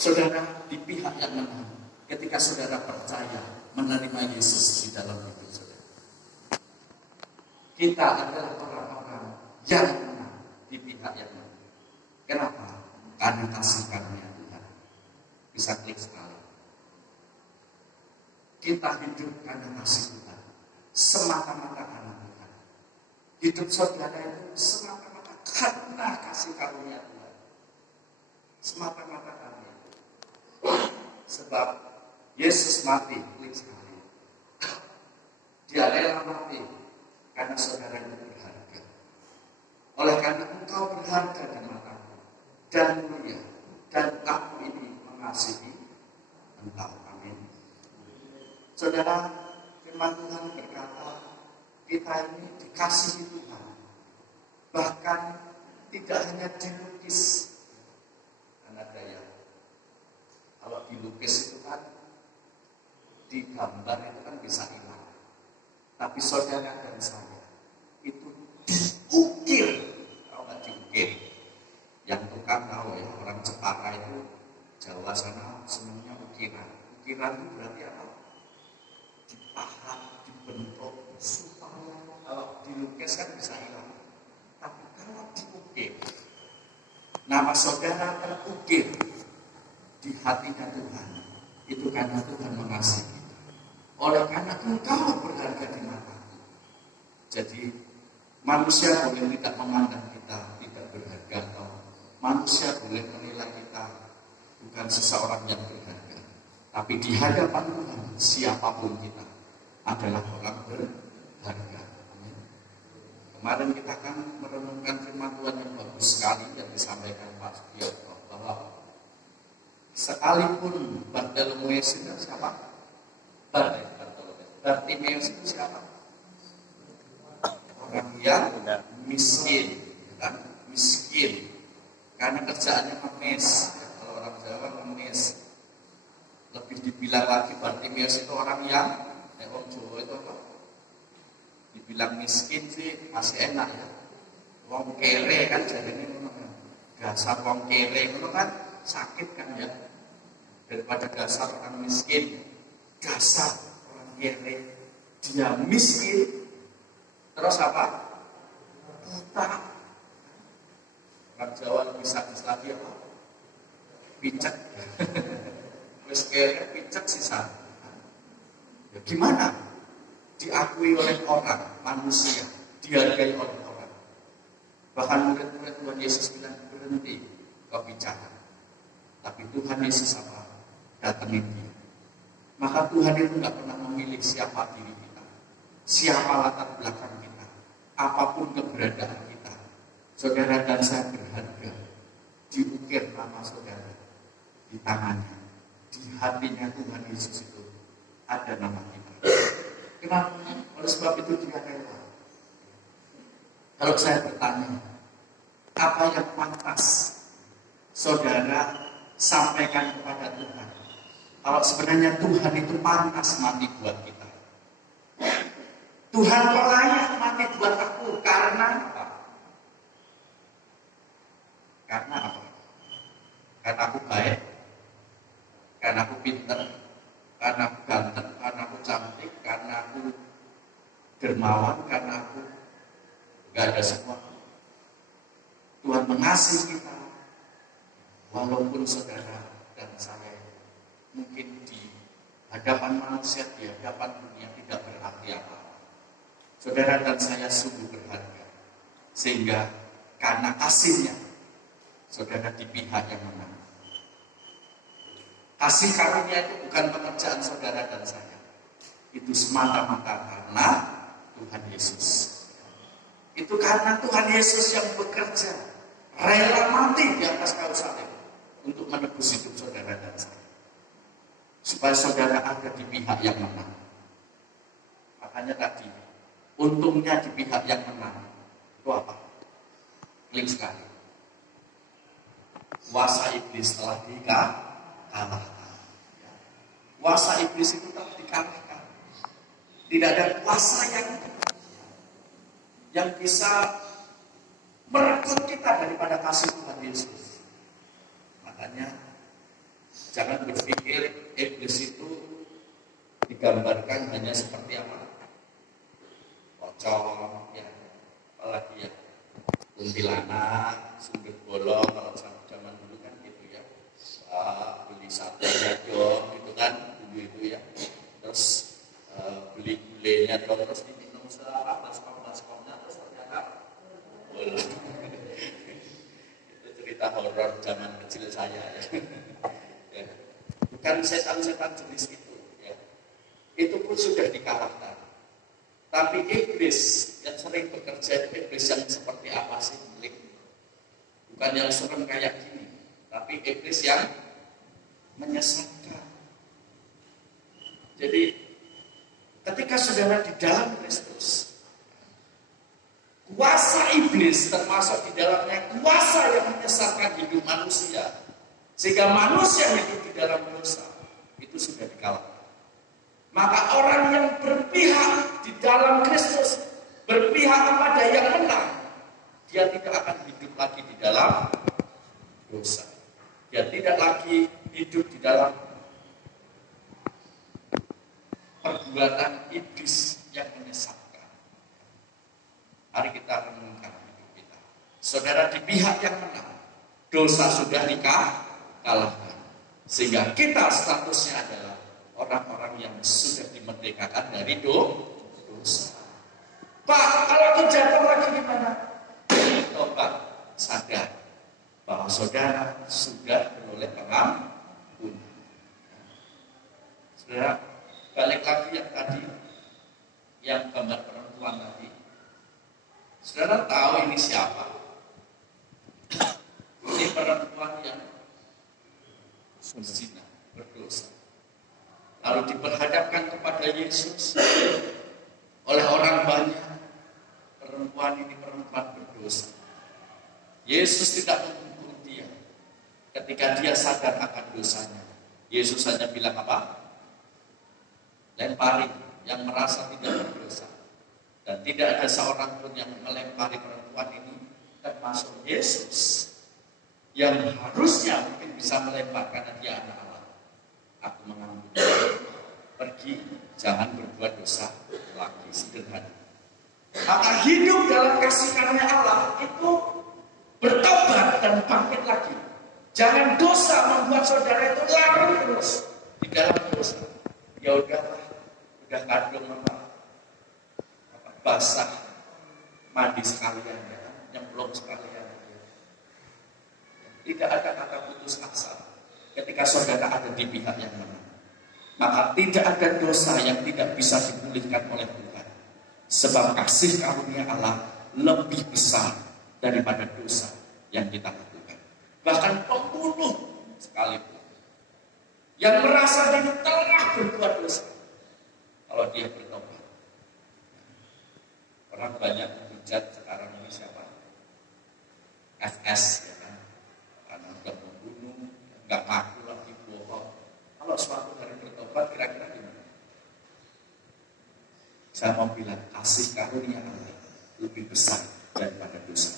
Saudara di pihak yang menang ketika saudara percaya menerima Yesus di dalam hidup saudara. Kita adalah orang-orang yang menang di pihak yang menang. Kenapa? Karena kasih karunia Tuhan. Bisa klik sekali. Kita hidup karena kasih Tuhan, semata-mata karena Tuhan. Hidup saudara itu semata-mata karena kasih karunia Tuhan, semata-mata karena itu. Sebab Yesus mati, klik sekali. Dia rela mati karena saudara itu berharga. Oleh karena engkau berharga di mataku dan mulia, dan aku ini mengasihi engkau. Amin. Saudara, firman Tuhan berkata, kita ini dikasihi Tuhan. Bahkan tidak hanya dilukis. Karena daya. Kalau dilukis itu kan, digambar itu kan bisa hilang. Tapi saudara dan saya, itu diukir. Tahu nggak diukir? Yang tukang tahu ya, orang Jepara itu, Jawa sana semuanya ukiran. Ukiran itu berarti apa? Dipahat, dibentuk, supaya kalau dilukis kan bisa hilang. Tapi kalau diukir, nama saudara terukir di hatinya Tuhan, itu karena Tuhan mengasihi kita. Oleh karena engkau berharga di mataku. Jadi manusia boleh tidak memandang kita tidak berharga, atau manusia boleh menilai kita bukan seseorang yang berharga. Tapi di hadapan Tuhan, siapapun kita adalah orang berharga. Amin. Kemarin kita kan merenungkan firman Tuhan yang bagus sekali yang disampaikan Pak Sugioto, bahwa sekalipun Bartimeus itu siapa? Bartimeus itu siapa? Orang yang miskin, kan? Miskin. Karena kerjaannya ngemis. Kalau orang Jawa ngemis. Lebih dibilang lagi Bartimeus itu orang yang orang Jawa itu apa? Dibilang miskin sih masih enak ya. Wong kere kan jadinya gasar wong kere itu kan sakit kan ya. Daripada gasar orang miskin, gasar orang kere, dia miskin. Terus apa? Buta. Orang Jawa lebih sadis lagi apa? Picek. Terus kere picek sisa. Ya gimana? Diakui oleh orang, manusia, dihargai oleh orang. Bahkan murid-murid Tuhan Yesus bilang, berhenti kau bicara. Tapi Tuhan Yesus apa? Datangin dia. Maka Tuhan itu nggak pernah memilih siapa diri kita, siapa latar belakang kita, apapun keberadaan kita. Saudara dan saya berharga. Diukir nama saudara di tangannya, di hatinya Tuhan Yesus itu ada nama kita. Kenapa? Oleh sebab itu dia rela. Kalau saya bertanya, apa yang pantas saudara sampaikan kepada Tuhan? Kalau sebenarnya Tuhan itu pantas mati buat kita. Tuhan kok layak mati buat aku karena apa? Karena apa? Karena aku baik, karena aku pintar, karena aku ganteng, karena aku cantik, karena aku dermawan, karena aku gak ada semua. Tuhan mengasihi kita, walaupun saudara dan saya mungkin di hadapan manusia, di hadapan dunia tidak berarti apa-apa. Saudara dan saya sungguh berharga, sehingga karena kasihnya, saudara di pihak yang menang. Kasih karunia itu bukan pekerjaan saudara dan saya. Itu semata-mata karena Tuhan Yesus. Itu karena Tuhan Yesus yang bekerja, rela mati di atas kayu salib untuk menebus hidup saudara dan saya. Supaya saudara ada di pihak yang menang. Makanya tadi, untungnya di pihak yang menang. Itu apa? Klik sekali. Kuasa iblis telah dikalahkan. Kuasa iblis itu telah dikalahkan. Tidak ada kuasa yang bisa merekrut kita daripada kasih Tuhan Yesus. Makanya Jangan berpikir iblis itu digambarkan hanya seperti apa? Pocong, ya, apalagi ya, kuntilanak, sundut bolong, kalau zaman dulu kan gitu ya. Beli sate dong, gitu kan, dulu itu ya. Terus beli gulenya dong, terus diminum selama baskom-baskomnya, terus ternyata bolong. Itu cerita horor zaman kecil saya ya. Ya. Bukan setan-setan jenis itu ya. Itu pun sudah dikalahkan. Tapi iblis yang sering bekerja, iblis yang seperti apa sih? Bukan yang serem kayak gini, tapi iblis yang menyesatkan. Jadi ketika saudara di dalam Kristus, kuasa iblis termasuk di dalamnya kuasa yang menyesatkan hidup manusia, sehingga manusia hidup di dalam dosa, itu sudah dikalahkan. Maka orang yang berpihak di dalam Kristus, berpihak kepada yang menang, dia tidak akan hidup lagi di dalam dosa. Dia tidak lagi hidup di dalam perbuatan iblis yang menyesatkan. Mari kita renungkan hidup kita. Saudara di pihak yang menang, dosa sudah dikalahkan. Sehingga kita statusnya adalah orang-orang yang sudah dimerdekakan dari dosa. Pak, kalau aku jatuh lagi gimana? Tobat, sadar bahwa saudara sudah beroleh pengampunan. Saudara, balik lagi yang tadi, yang gambar perempuan tadi. Saudara tahu ini siapa? Ini perempuan yang berzina, berdosa. Lalu diperhadapkan kepada Yesus oleh orang banyak. Perempuan ini perempuan berdosa. Yesus tidak menghukum dia ketika dia sadar akan dosanya. Yesus hanya bilang apa? Lempari yang merasa tidak berdosa. Dan tidak ada seorang pun yang melempari perempuan ini, termasuk Yesus, yang harusnya mungkin bisa melempar karena dia anak Allah. Aku mengampuni, pergi, jangan berbuat dosa lagi. Sederhana. Maka hidup dalam kasih karunia Allah itu bertobat dan bangkit lagi. Jangan dosa membuat saudara itu larut terus di dalam dosa. Ya udahlah, udah kandung apa basah, mandi sekalian ya, nyemplung sekalian. Tidak ada kata putus asa ketika saudara ada di pihak yang menang. Maka tidak ada dosa yang tidak bisa dipulihkan oleh Tuhan. Sebab kasih karunia Allah lebih besar daripada dosa yang kita lakukan. Bahkan pembunuh sekalipun yang merasa dia telah berbuat dosa, kalau dia bertobat. Orang banyak menghujat sekarang ini siapa? FS ya kan? Karena sudah membunuh, nggak ngaku lagi bohong. Kalau suatu hari bertobat kira-kira gimana? Saya mau bilang kasih karunia Allah lebih besar daripada dosa.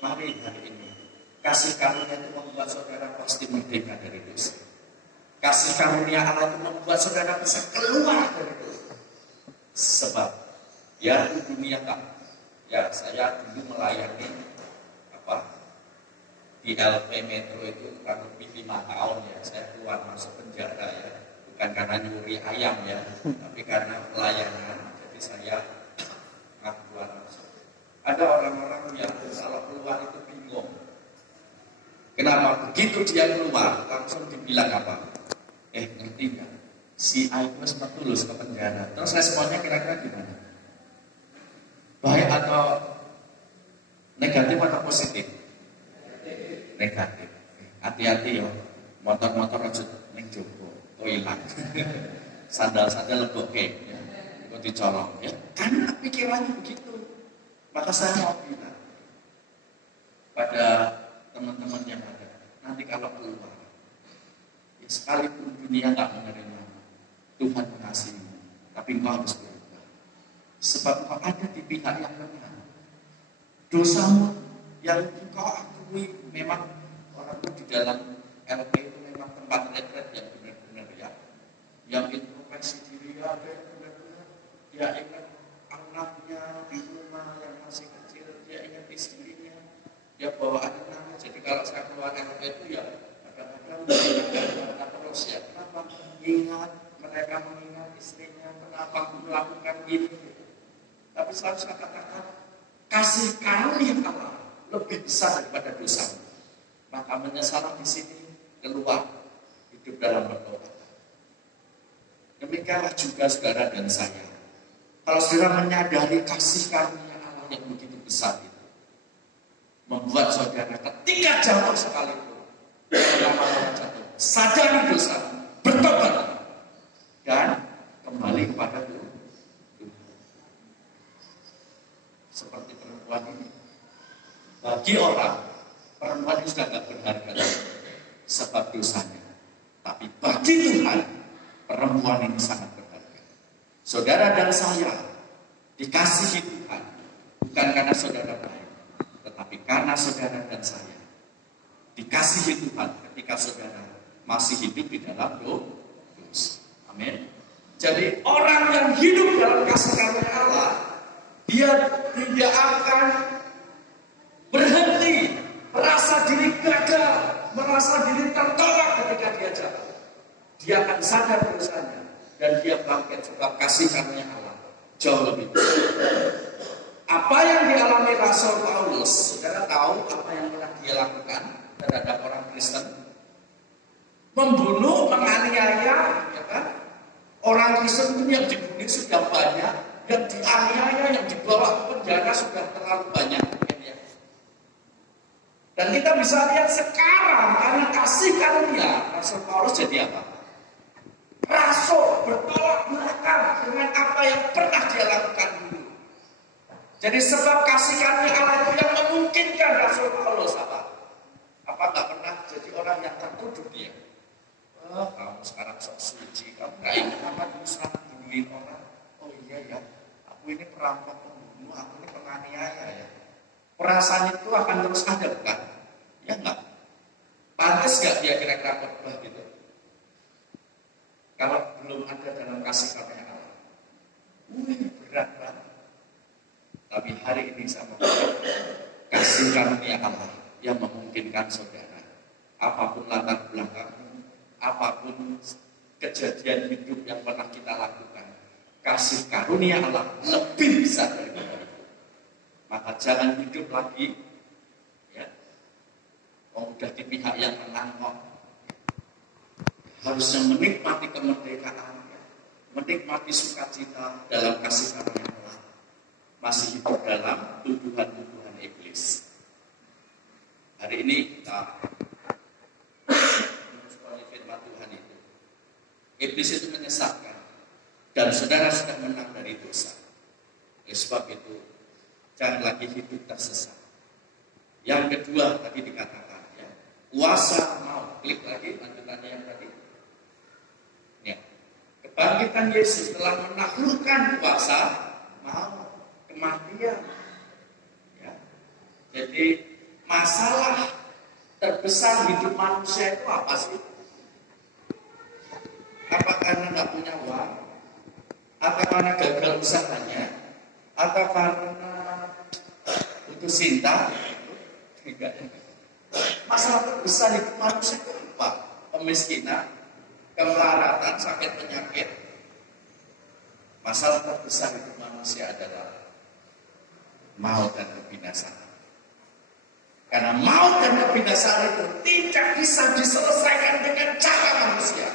Mari hari ini kasih karunia itu membuat saudara pasti merdeka dari dosa. Kasih karunia Allah itu membuat saudara bisa keluar dari dosa. Sebab ya dunia tak. Ya saya dulu melayani di LP Metro itu kurang lebih 5 tahun ya. Saya keluar masuk penjara ya. Bukan karena nyuri ayam ya, tapi karena pelayanan. Jadi saya nggak keluar masuk. Ada orang-orang yang kalau keluar itu bingung. Kenapa? Begitu dia keluar langsung dibilang apa? Ngerti nggak? Si A itu sempat lulus ke penjara. Terus responnya kira-kira gimana? Baik atau negatif atau positif? Negatif. Hati-hati ya. Motor-motor aja ning jowo, hilang. Sandal-sandal leboke ya. Kok dicolong ya. Karena pikirannya begitu. Maka saya mau bilang pada teman-teman yang ada, nanti kalau keluar, ya sekalipun dunia nggak menerima, Tuhan mengasihimu, tapi engkau harus berubah. Sebab engkau ada di pihak yang benar. Dosamu yang engkau akui memang orang kamu di dalam LP itu memang tempat retret yang benar-benar ya, yang introspeksi diri ya, benar-benar dia ingat anaknya di rumah yang masih kecil, dia ingat istrinya, dia bawa anak-anak. Jadi kalau saya keluar LP itu ya kadang-kadang mereka terus ya, kenapa ingat mereka mengingat istrinya, kenapa melakukan ini. Tapi selalu saya katakan, kasih karunia Allah lebih besar daripada dosa. Maka menyesal di sini keluar, hidup dalam bertobat. Demikianlah juga saudara dan saya. Kalau saudara menyadari kasih karunia Allah yang begitu besar itu, membuat saudara ketika jatuh sekalipun, lama-lama jatuh, sadari dosa, bertobat, dan kembali kepada Tuhan. Seperti perempuan ini. Bagi orang, perempuan ini sudah tidak berharga sebab dosanya. Tapi bagi Tuhan, perempuan ini sangat berharga. Saudara dan saya dikasihi Tuhan, bukan karena saudara baik, tetapi karena saudara dan saya dikasihi Tuhan ketika saudara masih hidup di dalam dosa. Amin. Jadi orang yang hidup dalam kasih karunia Allah, dia tidak akan berhenti merasa diri gagal, merasa diri tertolak ketika dia jatuh. Dia akan sadar dosanya dan dia bangkit sebab kasih karunia Allah jauh lebih besar. Apa yang dialami Rasul Paulus, saudara tahu apa yang pernah dia lakukan terhadap orang Kristen? Membunuh, menganiaya, ya kan? Orang Kristen yang dibunuh sudah banyak, yang dianiaya, yang dibawa ke penjara sudah terlalu banyak. Dan kita bisa lihat sekarang karena kasih karunia, Rasul Paulus jadi apa? Rasul bertolak belakang dengan apa yang pernah dia lakukan dulu. Jadi sebab kasih karunia Allah itu yang memungkinkan Rasul Paulus apa? Apa nggak pernah jadi orang yang tertuduh dia? Oh, kamu sekarang sok suci, kamu nggak ingat apa dulu selama bunuhin orang? Oh iya ya, aku ini perampok pembunuh, aku ini penganiaya ya. Perasaan itu akan terus ada bukan? Ya enggak. Pantas nggak dia kira-kira khotbah gitu? Kalau belum ada dalam kasih karunia Allah. Berat banget. Tapi hari ini saya mau kasih karunia Allah yang memungkinkan saudara, apapun latar belakangmu, apapun kejadian hidup yang pernah kita lakukan, kasih karunia Allah lebih besar dari kita. Maka jangan hidup lagi ya, udah di pihak yang menang kok. Harusnya menikmati kemerdekaan ya, menikmati sukacita dalam kasih karunia Allah. Masih hidup dalam tuduhan-tuduhan iblis. Hari ini kita mengucapkan firman Tuhan itu. Iblis itu menyesatkan dan saudara sudah menang dari dosa. Oleh sebab itu jangan lagi hidup tersesat. Yang kedua tadi dikatakan ya, kuasa mau. Klik lagi lanjutannya yang tadi. Ya. Kebangkitan Yesus telah menaklukkan kuasa mau, kematian. Ya. Jadi masalah terbesar hidup manusia itu apa sih? Apa karena nggak punya uang? Atau karena gagal usahanya? Atau karena putus cinta? Tidak. Masalah terbesar hidup manusia itu apa? Kemiskinan, kemelaratan, sakit penyakit. Masalah terbesar hidup manusia adalah maut dan kebinasaan. Karena maut dan kebinasaan itu tidak bisa diselesaikan dengan cara manusia.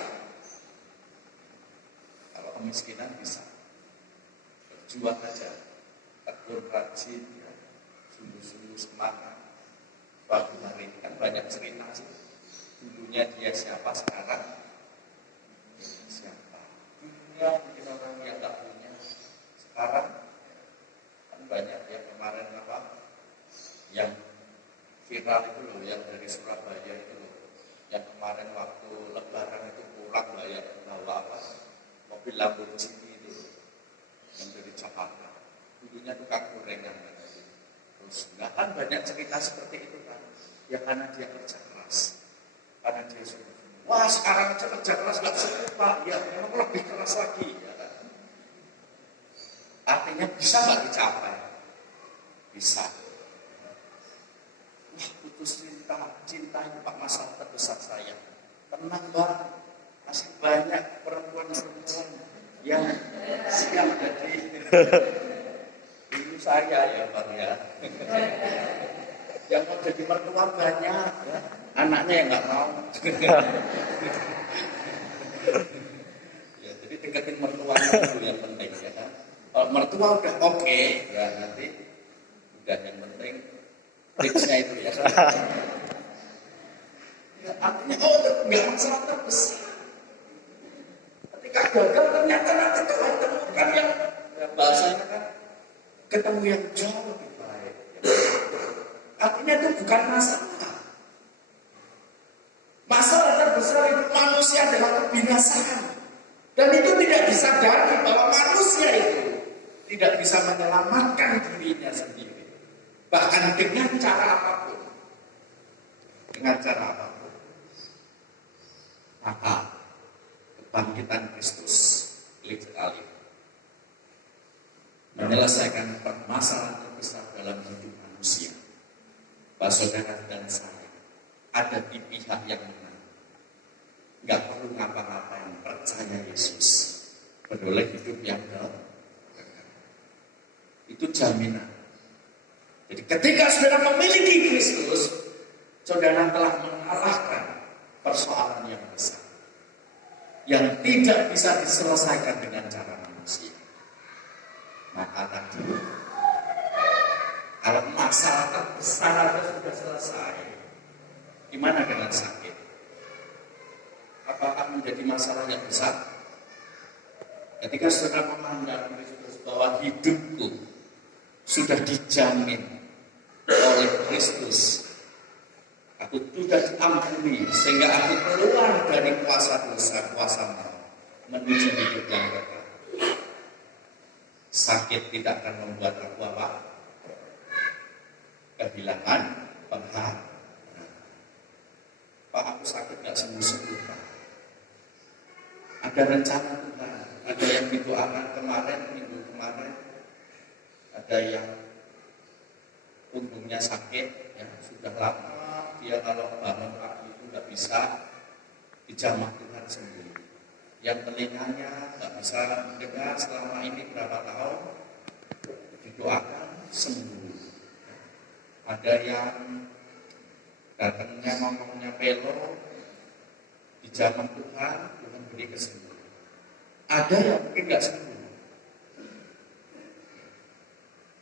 Kalau kemiskinan bisa, berjuang aja, tekun rajin, ya, sungguh-sungguh semangat. Suatu hari kan banyak cerita sih. Dulunya dia siapa, sekarang dia siapa. Dulunya mungkin orang yang tak punya, sekarang kan banyak ya. Kemarin apa yang viral itu loh, yang dari Surabaya itu loh, yang kemarin waktu Lebaran itu pulang bawa apa mobil Lamborghini itu loh, yang dari Jakarta. Dulunya tukang gorengan. Terus nggak kan banyak cerita seperti itu kan? Ya karena dia kerja keras. Karena dia sudah, wah sekarang aja kerja keras gak cukup Pak, ya memang lebih keras lagi. Ya. Artinya bisa nggak dicapai? Bisa. Wah putus cinta itu Pak masalah terbesar saya. Tenang Bang, masih banyak perempuan-perempuan yang siap jadi ibu saya ya Bang ya. Yang mau jadi mertua banyak, ya. Anaknya yang nggak mau. Ya, jadi deketin mertuanya dulu yang penting ya kan. Kalau mertua udah oke, ya nanti udah yang penting tips-nya itu ya. Ya artinya nggak masalah terbesar. Ketika gagal ternyata nanti temukan yang ya, bahasanya kan ketemu yang jauh lebih baik. Artinya itu bukan masalah. Masalah terbesar itu manusia dalam kebinasaan. Dan itu tidak disadari bahwa manusia itu tidak bisa menyelamatkan dirinya sendiri. Bahkan dengan cara apapun. Dengan cara apapun. Maka kebangkitan Kristus pelik sekali menyelesaikan permasalahan terbesar dalam hidup manusia. Bahwa saudara dan saya ada di pihak yang benar. Gak perlu ngapa-ngapain, percaya Yesus. Beroleh hidup yang kekal. Itu jaminan. Jadi ketika saudara memiliki Kristus, saudara telah mengalahkan persoalan yang besar. Yang tidak bisa diselesaikan dengan cara manusia. Maka tadi, kalau masalah terbesar sudah selesai, gimana dengan sakit? Apakah menjadi masalah yang besar? Ketika saudara memandang Kristus bahwa hidupku sudah dijamin oleh Kristus, aku sudah diampuni sehingga aku keluar dari kuasa dosa, kuasa maut, menuju hidup yang kekal. Sakit tidak akan membuat aku apa? Kehilangan pengharapan. Pak, aku sakit gak sembuh-sembuh Pak. Ada rencana Tuhan. Ada yang didoakan kemarin, minggu kemarin. Ada yang punggungnya sakit, ya sudah lama. Dia kalau bangun pagi itu gak bisa dijamah Tuhan sembuh. Yang telinganya gak bisa mendengar selama ini berapa tahun, didoakan sembuh. Ada yang datangnya ngomongnya pelo, dijamah Tuhan, Tuhan beri kesembuhan. Ada yang mungkin gak sembuh.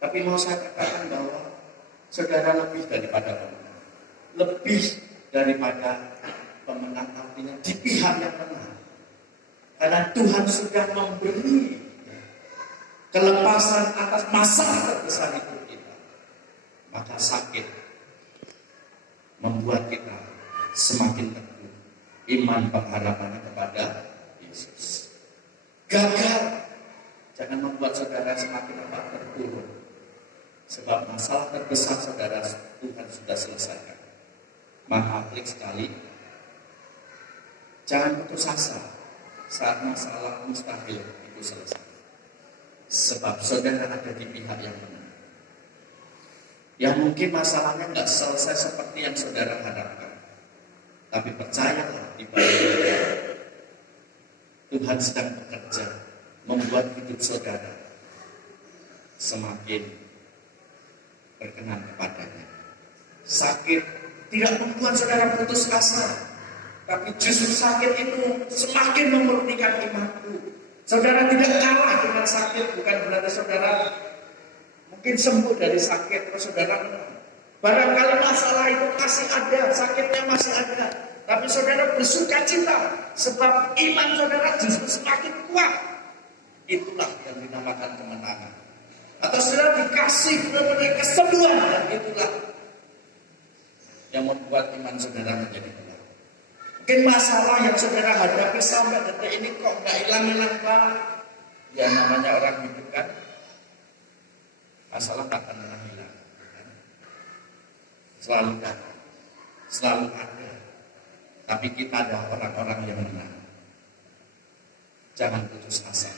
Tapi mau saya katakan bahwa saudara lebih daripada pemenang. Lebih daripada pemenang artinya di pihak yang menang. Karena Tuhan sudah memberi kelepasan atas masalah terbesar hidup kita. Maka sakit membuat kita semakin teguh iman pengharapannya kepada Yesus. Gagal jangan membuat saudara semakin terpuruk. Sebab masalah terbesar saudara Tuhan sudah selesaikan. Maka pelik sekali, jangan putus asa saat masalah mustahil itu selesai. Sebab saudara ada di pihak yang benar. Yang mungkin masalahnya nggak selesai seperti yang saudara harapkan. Tapi percayalah di balik Tuhan sedang bekerja membuat hidup saudara semakin berkenan kepadanya. Sakit tidak membuat saudara putus asa, tapi justru sakit itu semakin memurnikan imanku. Saudara tidak kalah dengan sakit, bukan berarti saudara mungkin sembuh dari sakit, terus saudara menang. Barangkali masalah itu masih ada, sakitnya masih ada, tapi saudara bersuka cita, sebab iman saudara justru semakin kuat. Itulah yang dinamakan kemenangan. Atau saudara dikasih benar-benar kesembuhan, dan itulah yang membuat iman saudara menjadi kuat. Mungkin masalah yang saudara hadapi sampai detik ini kok nggak hilang-hilang Pak. Ya namanya orang hidup kan, masalah tak akan pernah hilang. Selalu ada. Tapi kita adalah orang-orang yang menang. Jangan putus asa,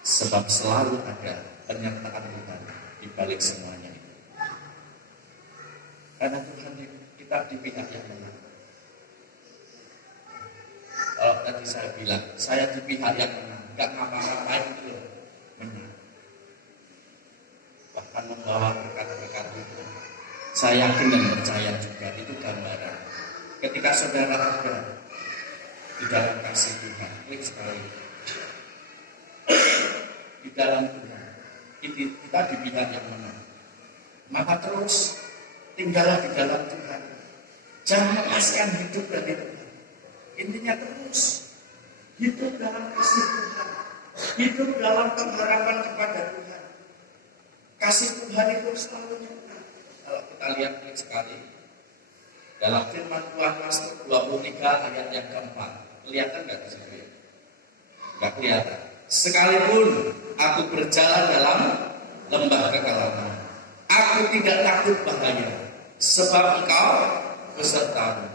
sebab selalu ada penyertaan Tuhan di balik semuanya itu. Karena Tuhan kita di pihak yang menang. Kalau tadi saya bilang, saya di pihak yang menang, gak ngapa-ngapain itu menang. Bahkan membawa berkat-berkat itu. Saya yakin dan percaya juga itu gambaran. Ketika saudara ada di dalam kasih Tuhan, klik sekali. Di dalam Tuhan, kita di pihak yang menang. Maka terus tinggallah di dalam Tuhan. Jangan lepaskan hidup dari Tuhan. Intinya terus hidup dalam kasih Tuhan, hidup dalam pengharapan kepada Tuhan. Kasih Tuhan itu selalu nyata. Kalau kita lihat sekali dalam firman Tuhan Mazmur 23 ayat yang keempat, kelihatan nggak di situ? Nggak kelihatan. Sekalipun aku berjalan dalam lembah kekelaman, aku tidak takut bahaya, sebab Engkau besertamu.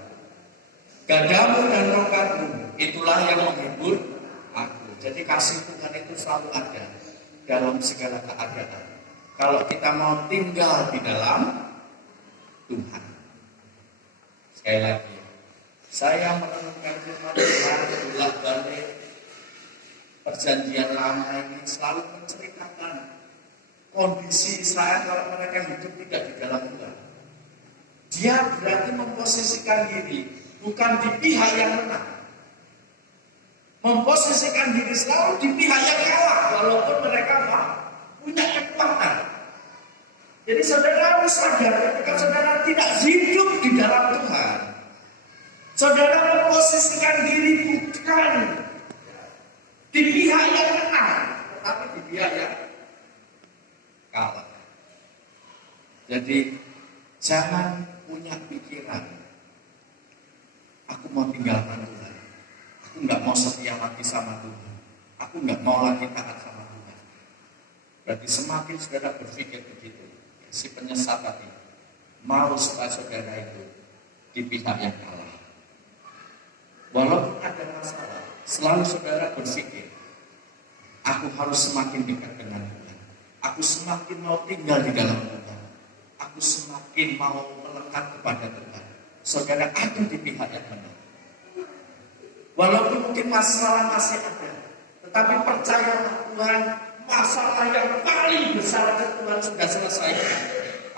Gadamu dan tongkatmu itulah yang menghibur aku. Jadi kasih Tuhan itu selalu ada dalam segala keadaan. Kalau kita mau tinggal di dalam Tuhan. Sekali lagi, saya menemukan firman Tuhan bolak-balik perjanjian lama ini selalu menceritakan kondisi Israel kalau mereka hidup tidak di dalam Tuhan. Dia berarti memposisikan diri bukan di pihak yang menang, memposisikan diri selalu di pihak yang kalah, walaupun mereka punya kekuatan. Jadi saudara harus sadar ketika saudara tidak hidup di dalam Tuhan, saudara memposisikan diri bukan di pihak yang menang, tetapi di pihak yang kalah. Jadi jangan punya pikiran, aku mau tinggalkan Tuhan, aku nggak mau setia mati sama Tuhan, aku nggak mau lagi taat sama Tuhan. Berarti semakin saudara berpikir begitu, si penyesat tadi mau supaya saudara itu di pihak yang kalah. Walaupun ada masalah, selalu saudara berpikir, aku harus semakin dekat dengan Tuhan, aku semakin mau tinggal di dalam Tuhan, aku semakin mau melekat kepada Tuhan. Saudara ada di pihak yang benar. Walaupun mungkin masalah masih ada, tetapi percayalah Tuhan, masalah yang paling besar Tuhan sudah selesaikan.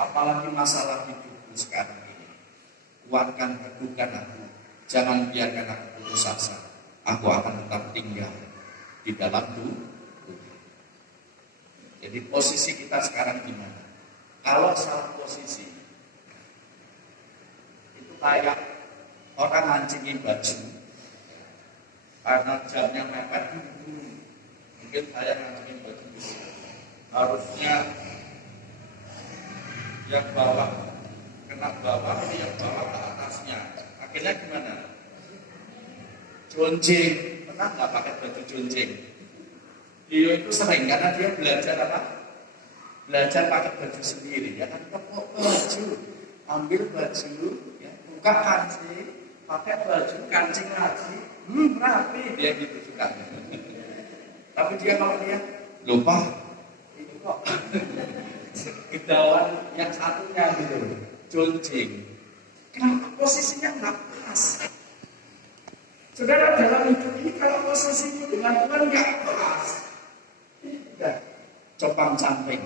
Apalagi masalah hidupku sekarang ini. Kuatkan, teguhkan aku. Jangan biarkan aku putus asa. Aku akan tetap tinggal di dalam Tuhan. Jadi posisi kita sekarang gimana? Kalau salah posisi, itu kayak orang mancingin baju karena jamnya mepet, mungkin saya mancingin baju harusnya yang bawah kena bawah, yang bawah ke atasnya. Akhirnya gimana? Jonjing. Pernah nggak pakai baju jonjing? Dia itu sering karena dia belajar apa? Belajar pakai baju sendiri. Ya kan, tepuk baju, ambil baju, ya, buka kancing, pakai baju kancing lagi, rapi dia gitu suka. Tapi dia kalau dia lupa, itu kok kedawan yang satunya gitu, jonjing. Kenapa posisinya nggak pas? Saudara dalam hidup ini kalau posisinya dengan Tuhan nggak pas, udah copang camping.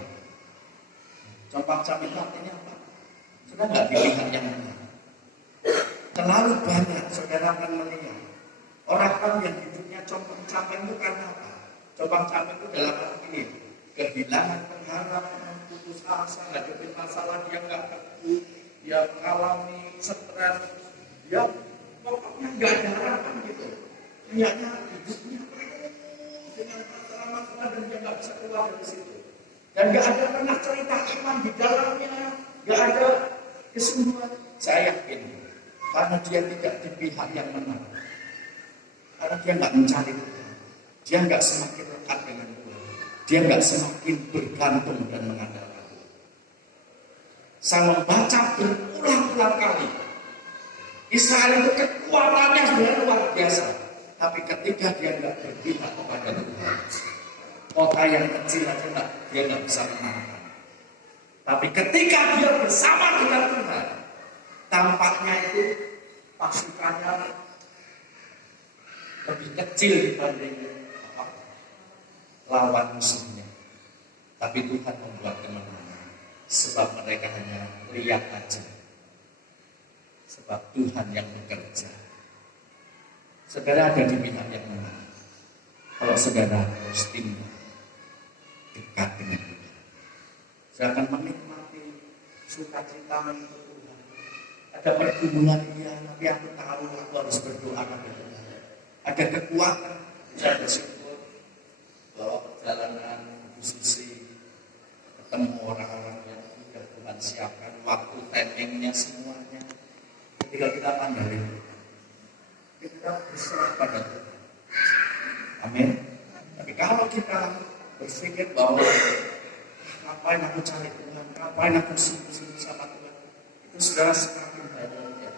Copang camping itu artinya apa? Saudara nggak pilihan yang benar. Terlalu banyak saudara akan melihat orang-orang yang hidupnya copang camping itu karena apa? Copang camping itu dalam arti ini kehilangan pengharapan, putus asa, ngadepin masalah dia nggak teguh, dia mengalami stres, dia pokoknya nggak ada harapan gitu. Kayaknya hidupnya dengan masalah-masalah dan dia nggak bisa keluar dari situ. Dan nggak ada pernah cerita iman di dalamnya, nggak ada kesembuhan. Saya yakin karena dia tidak di pihak yang menang, karena dia nggak mencari Tuhan, dia nggak semakin dekat dengan Tuhan, dia nggak semakin bergantung dan mengandalkan Tuhan. Saya membaca berulang-ulang kali Israel itu kekuatannya sudah luar biasa. Tapi ketika dia nggak berpihak kepada Tuhan, kota yang kecil aja dia nggak bisa menangkan. Tapi ketika dia bersama dengan Tuhan, tampaknya itu pasukannya lebih kecil dibanding lawan musuhnya. Tapi Tuhan membuat kemenangan, sebab mereka hanya lihat aja. Sebab Tuhan yang bekerja. Saudara ada di pihak yang mana? Kalau saudara terus tinggal dekat dengan Tuhan, saya akan menikmati sukacita mengikut Tuhan. Ada pergumulan tapi aku tahu aku harus berdoa kepada Tuhan. Ada kekuatan, saya bersyukur bahwa perjalanan diskusi ketemu orang-orang yang sudah Tuhan siapkan waktu timingnya semuanya. Ketika kita pandai, kita berserah pada Tuhan. Amin. Tapi kalau kita berpikir bahwa ngapain aku cari Tuhan, ngapain aku sungguh-sungguh sama Tuhan, itu sudah semakin banyak ya.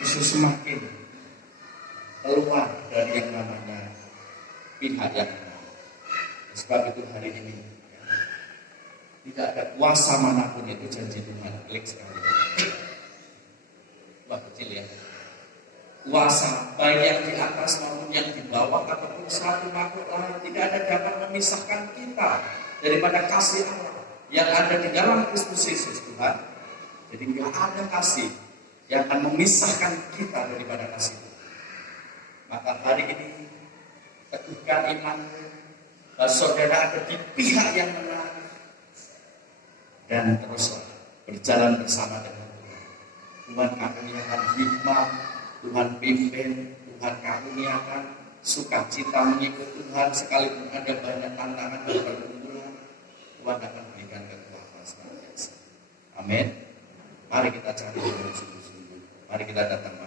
Justru semakin keluar dari yang namanya pihak yang benar. Sebab itu hari ini ya, tidak ada kuasa manapun itu janji Tuhan klik sekali. Wah kecil ya. Kuasa baik yang di atas maupun yang di bawah ataupun satu makhluk lain tidak ada dapat memisahkan kita daripada kasih Allah yang ada di dalam Kristus Yesus Tuhan. Jadi tidak ada kasih yang akan memisahkan kita daripada kasih Tuhan. Maka hari ini teguhkan iman saudara ada di pihak yang benar dan teruslah berjalan bersama dengan Tuhan. Tuhan karuniakan hikmat, Tuhan pimpin, Tuhan karuniakan sukacita mengikut Tuhan sekalipun ada banyak tantangan dan pergumulan. Tuhan akan berikan kekuatan senantiasa. Amin. Mari kita cari Tuhan sungguh-sungguh. Mari kita datang.